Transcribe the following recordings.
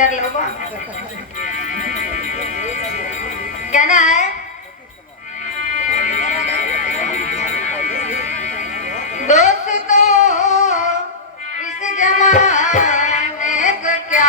विचारलं बाबा कहना है दोस्तों इस जमाने को क्या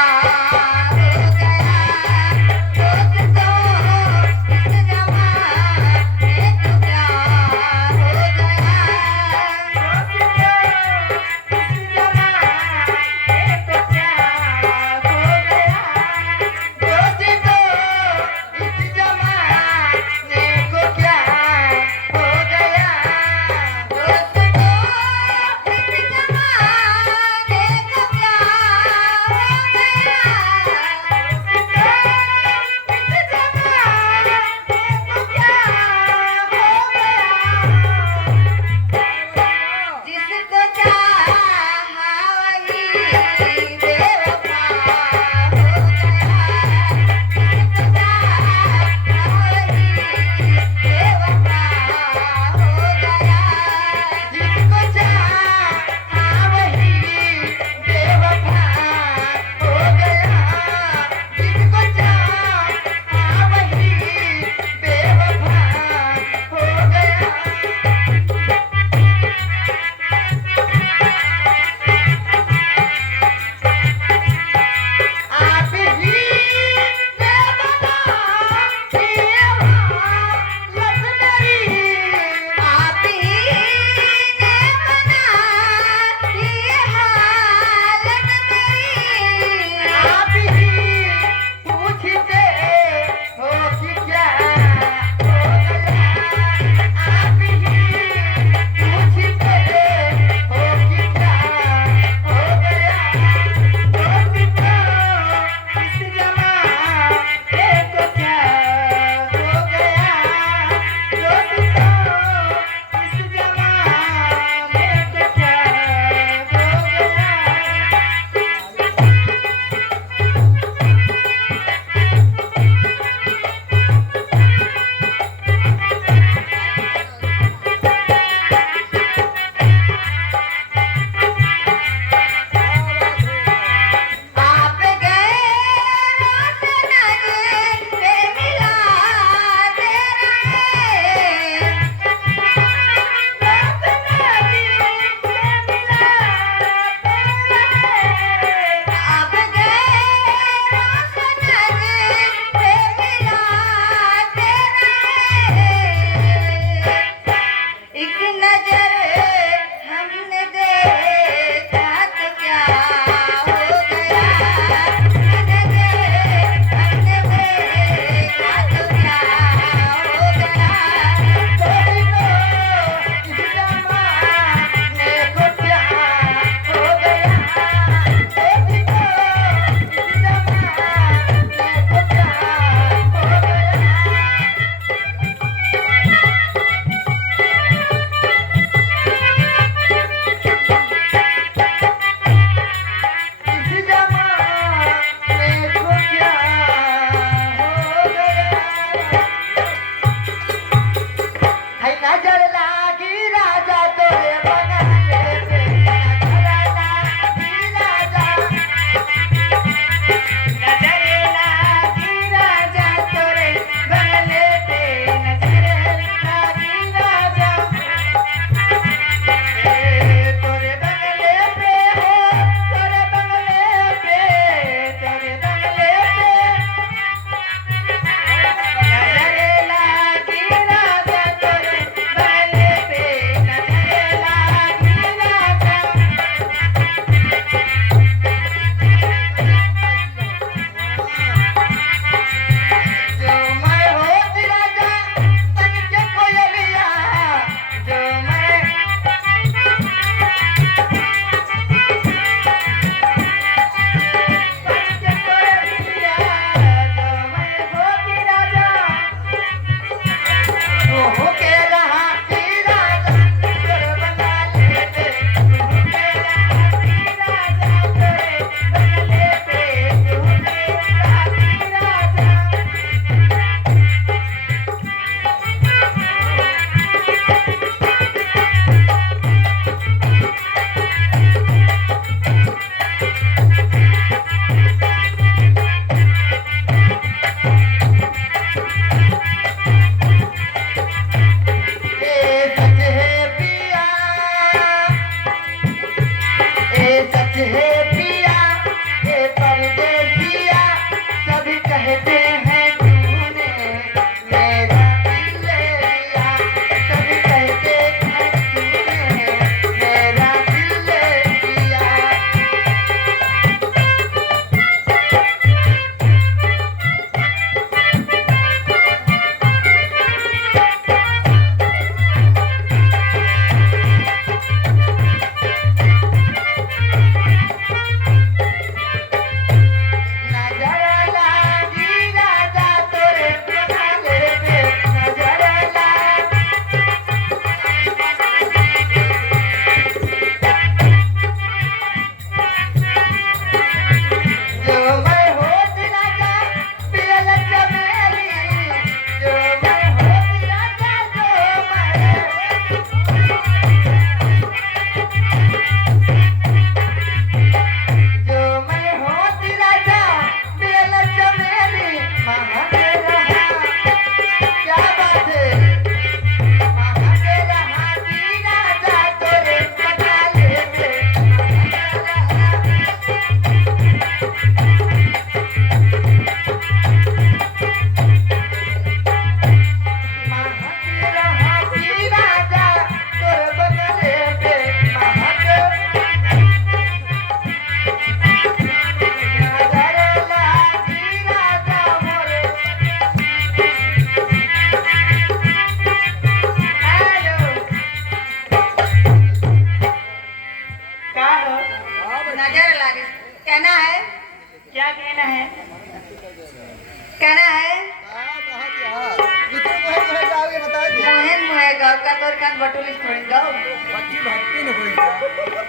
मैं गाँव का तोर कान बटोली थोड़ी गाँव बच्ची भक्ति न होई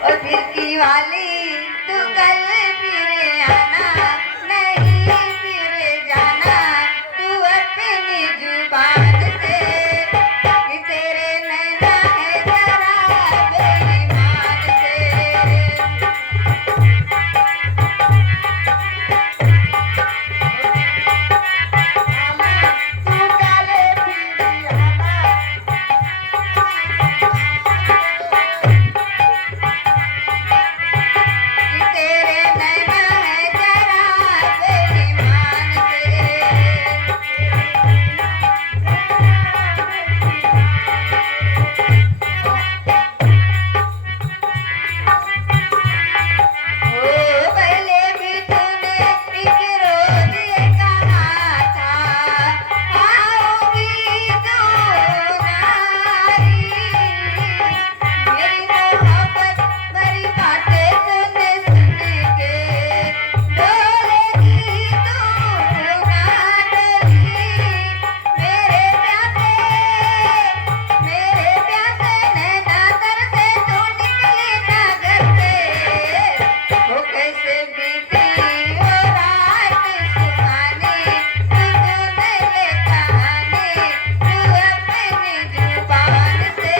और फिर की वाली तू कल फिर आना नहीं फिर जाना तू अपनी जुबान से कि तेरे नैना है जरा बेईमान से कि तेरे नैना है जरा बेईमान से ओ पहले भी तूने एक रोज ये कहा था आओगी तू नारी मेरी मोहब्बत भरी बातें सुन सुन के डोलेगी तू ना डोली मेरे प्यासे नैना तर से तू निकली ना घर से वो कैसे बीती वो रात सुहानी तू ले कहानी तू अपनी जुबान से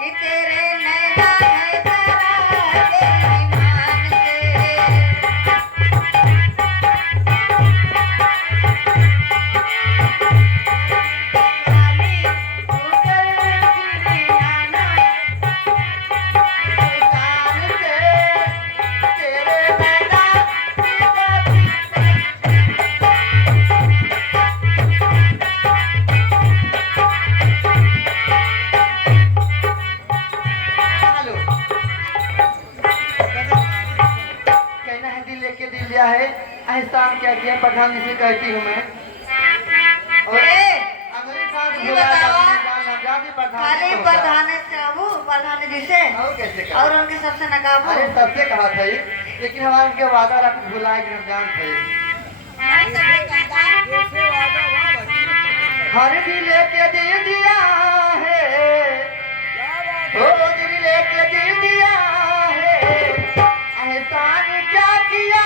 कि तेरे नैना है जरा बेईमान से हेलो कहना है दिल लेके दिल लिया है एहसान क्या किया प्रधान जी से कहती हूँ मैं और अगले साल ये बताओ, जाती प्रधान खाली जी को होगा। प्रधान साहू प्रधान जी से और कैसे कहा? और उनके सबसे नकाबू अरे सबसे कहा था ये, लेकिन हमारा उनके वादा रख भुलाए कि रमजान थे हर दिल लेके दिल दिया है ओ दिल लेके दिल दिया है एहसान क्या किया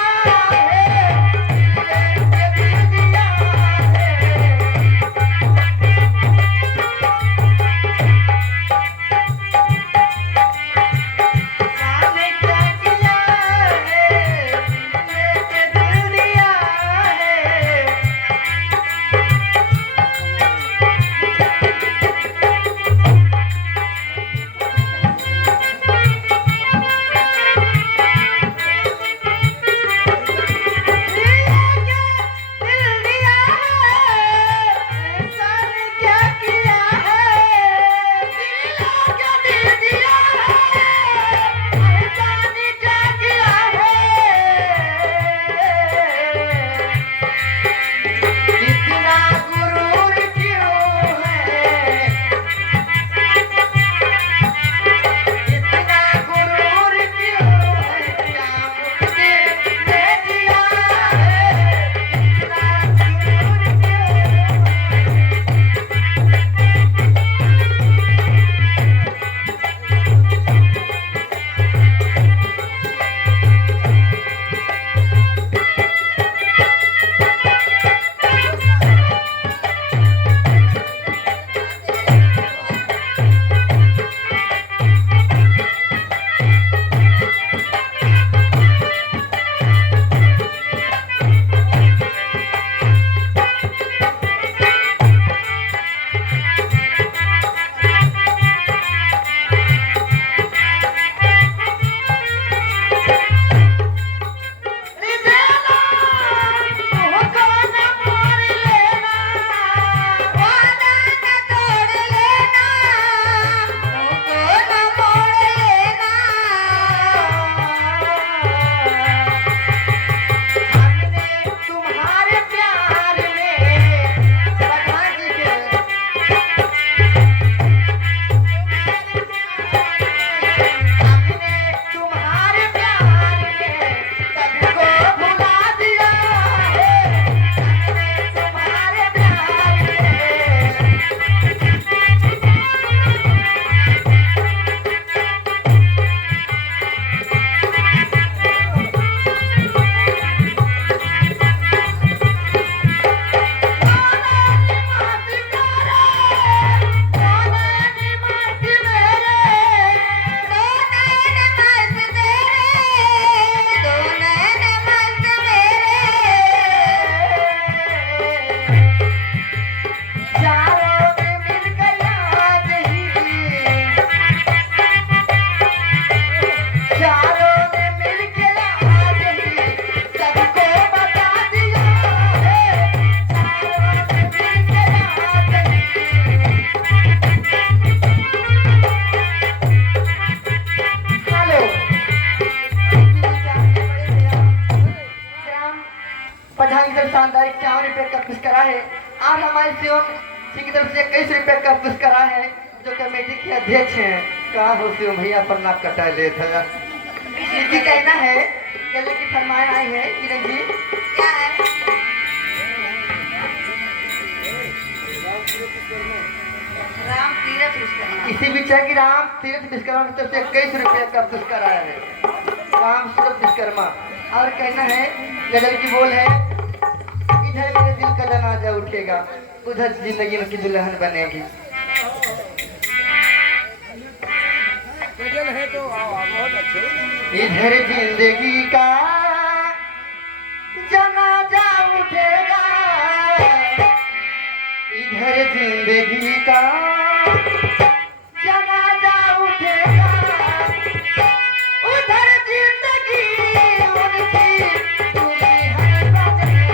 है दिल लेके दिल दिया है सामने क्या किया है दिल लेके दिल दिया है शानदार 51 रुपए का पुरस्कार है। और हमारे शिवम सिंह की तरफ से 21 रुपए का पुरस्कार है, जो कमेटी के अध्यक्ष हैं। कहा हो शिवम भैया पर नाक कटा ले था। इनकी कहना है कहने की फरमाया आई है किरण जी, क्या है? राम तीरथ विश्वकर्मा। इसी विषय की राम तीर्थ विश्वकर्मा की तरफ से 21 रुपए का पुरस्कार आया है, राम सूरत विश्वकर्मा। और कहना है गजल की बोल है, इधर मेरे दिल का जनाजा उठेगा, उधर जिंदगी की दुल्हन बनेगी। है तो बहुत अच्छे। इधर जिंदगी का जनाजा उठेगा, इधर जिंदगी का जनाजा उठेगा, उधर जिंदगी उनकी दुल्हन बनेगी।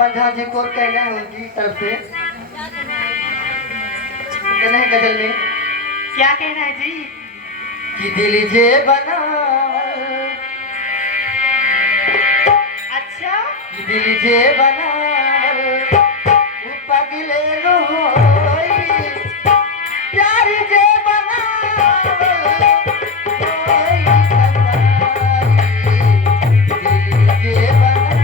पंजा जी को कहना है उनकी तरफ से, कहना है गजल में, क्या कहना है जी? कि दिल जे बना, अच्छा कि दिल जे बना वो पगले रोई, प्यार जे बना रोई कसाई, दिल जे बना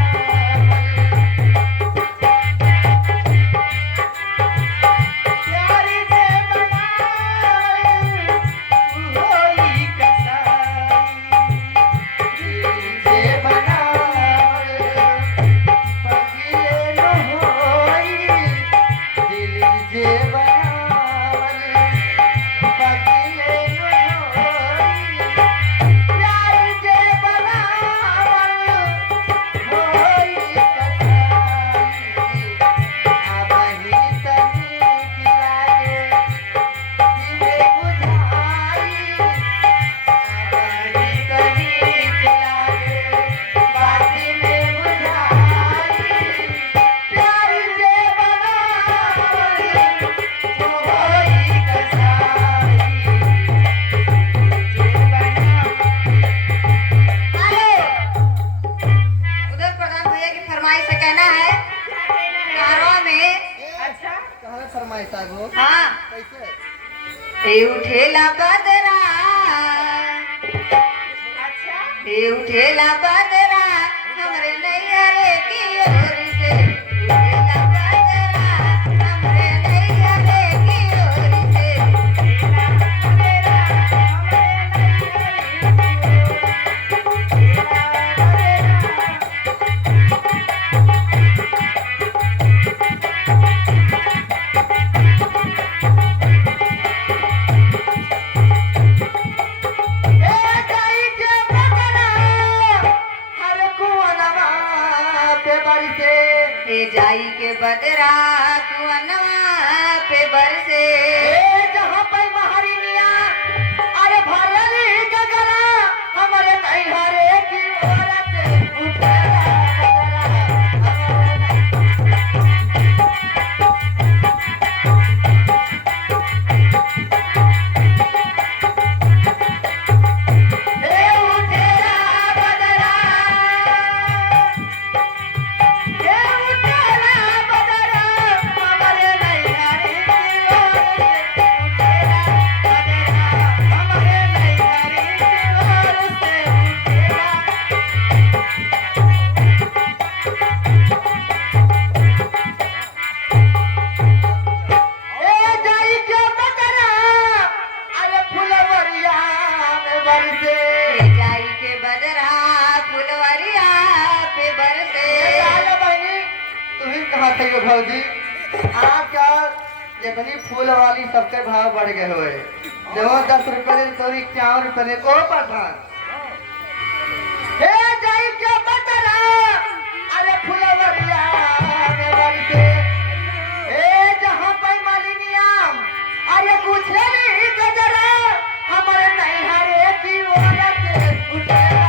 ए उठेला बदरा ए उठेला बदरा हमरे नैया रे की ओर से उठेला बदरा हमरे नैया रे की ओर से उठेला बदरा हमरे नैया रे की ओर से ए जाई के बदरा कुअनवा पे बरसे जहाँ पे महारिनिया अरे भरली गगरा हमारे नैहरे की ओर से उठेला भौजी आजकल जितनी फूल वाली सबके भाव बढ़ गए हुए जो 10 रुपए तो 51 रुपए को पठान जाई के बदरा अरे फुलवरिया में बरसे जहाँ पे मालिनिया अरे कुछली गजरा हमारे नैहरे की ओर से उठेला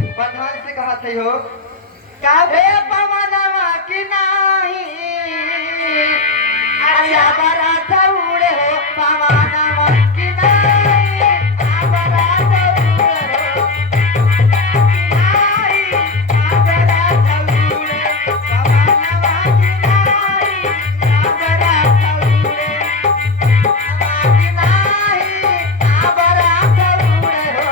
हो काहे पवनवा की नाही अरे बरा दौड़े हो पवनवा की नाही बरा दौड़े हो नाही बरा दौड़े पवनवा की नाही बरा दौड़े की नाही बरा दौड़े हो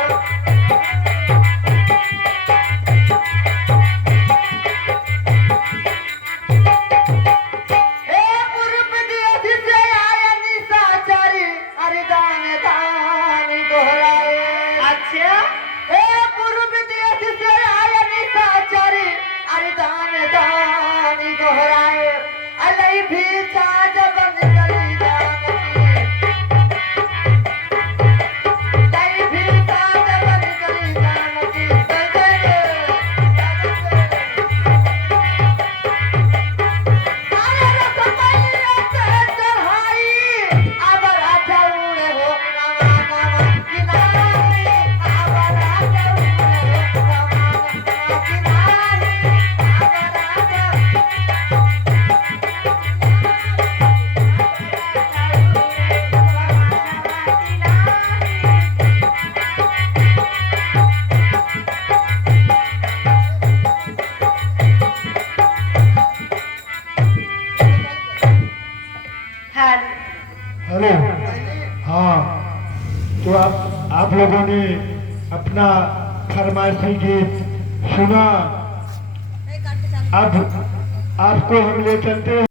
हेलो हाँ तो आप लोगों ने अपना फरमाइशी गीत सुना। अब आपको हम ले चलते हैं